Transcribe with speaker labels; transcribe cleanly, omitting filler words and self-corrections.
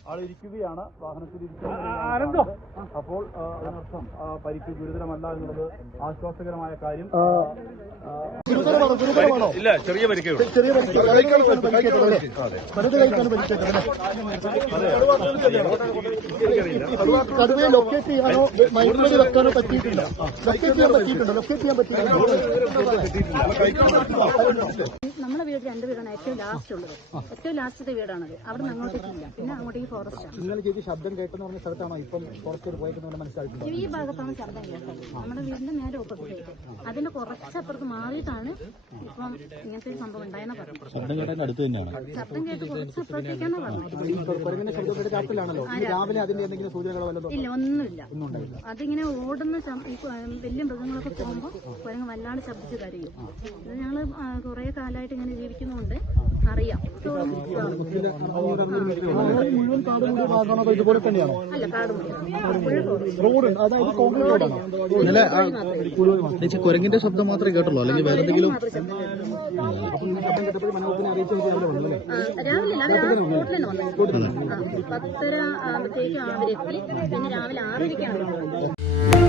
Speaker 1: ആളിരിക്കുകയാണ്, വാഹനത്തിൽ അപ്പോൾ അതിനർത്ഥം പരിക്ക് ഗുരുതരമല്ല എന്നുള്ളത് ആശ്വാസകരമായ കാര്യം.
Speaker 2: ഇല്ല, ചെറിയ പരിക്കേ ഉള്ളൂ.
Speaker 3: കടുവയെ ലൊക്കേറ്റ് ചെയ്യാനോ മൈക്രോവേവ് വെക്കാനോ പറ്റിയിട്ടില്ല.
Speaker 4: നമ്മുടെ വീട് 2 വീടാണ് ഏറ്റവും ലാസ്റ്റ് ഉള്ളത്. ഏറ്റവും ലാസ്റ്റത്തെ വീടാണത്. അവിടെ നിന്ന് അങ്ങോട്ടേക്കില്ല, പിന്നെ അങ്ങോട്ടേക്ക് ഫോറസ്റ്റാണ്.
Speaker 3: നിങ്ങൾ ചേച്ചി ശബ്ദം കേട്ടെന്ന് പറഞ്ഞ സ്ഥലത്താണോ ഇപ്പം ഫോറസ്റ്റ് പോയെന്ന് മനസ്സിലാക്കുന്നത്?
Speaker 4: ഈ ഭാഗത്താണ് ശബ്ദം കേട്ടത്. നമ്മുടെ വീടിന്റെ നേരെ ഓപ്പോസിറ്റ്, അതിന്റെ കുറച്ചപ്പുറത്ത് മാറിയിട്ടാണ് ഇപ്പം ഇങ്ങനത്തെ സംഭവം ഉണ്ടായെന്ന് പറഞ്ഞു.
Speaker 3: ശബ്ദം കേട്ടതിന്റെ അടുത്ത് തന്നെയാണ്.
Speaker 4: ശബ്ദം കേട്ട് കുറച്ചപ്പുറത്തേക്കാണ് പറഞ്ഞത്.
Speaker 3: രാത്രിയിലാണല്ലോ രാവിലെ അതിന്റെ എന്തെങ്കിലും സൂചനകളോ വല്ലതും?
Speaker 4: ഇല്ല, ഒന്നുമില്ല. അതിങ്ങനെ ഓടുന്ന വലിയ മൃഗങ്ങളൊക്കെ പോകുമ്പോൾ കുരങ്ങ് വല്ലാണ്ട് ശബ്ദിച്ച് കരയും. ഇത് ഞങ്ങള് കുറെ കാലമായിട്ട് ഇങ്ങനെ ജീവിക്കുന്നതുകൊണ്ട് അറിയാം.
Speaker 3: ഇതുപോലെ തന്നെയാണോ?
Speaker 4: അല്ല, കാട്
Speaker 3: റോഡ്, അതായത് കോൺക്രീറ്റ് റോഡാണോ? കുരങ്ങിന്റെ ശബ്ദം മാത്രമേ കേട്ടുള്ളൂ, അല്ലെങ്കിൽ വേറെ എന്തെങ്കിലും?
Speaker 4: രാവിലെ റോട്ടിൽ നിന്ന് വന്നു 10:30 ആകുമ്പോഴത്തേക്കും അവരെത്തി. പിന്നെ രാവിലെ 6:30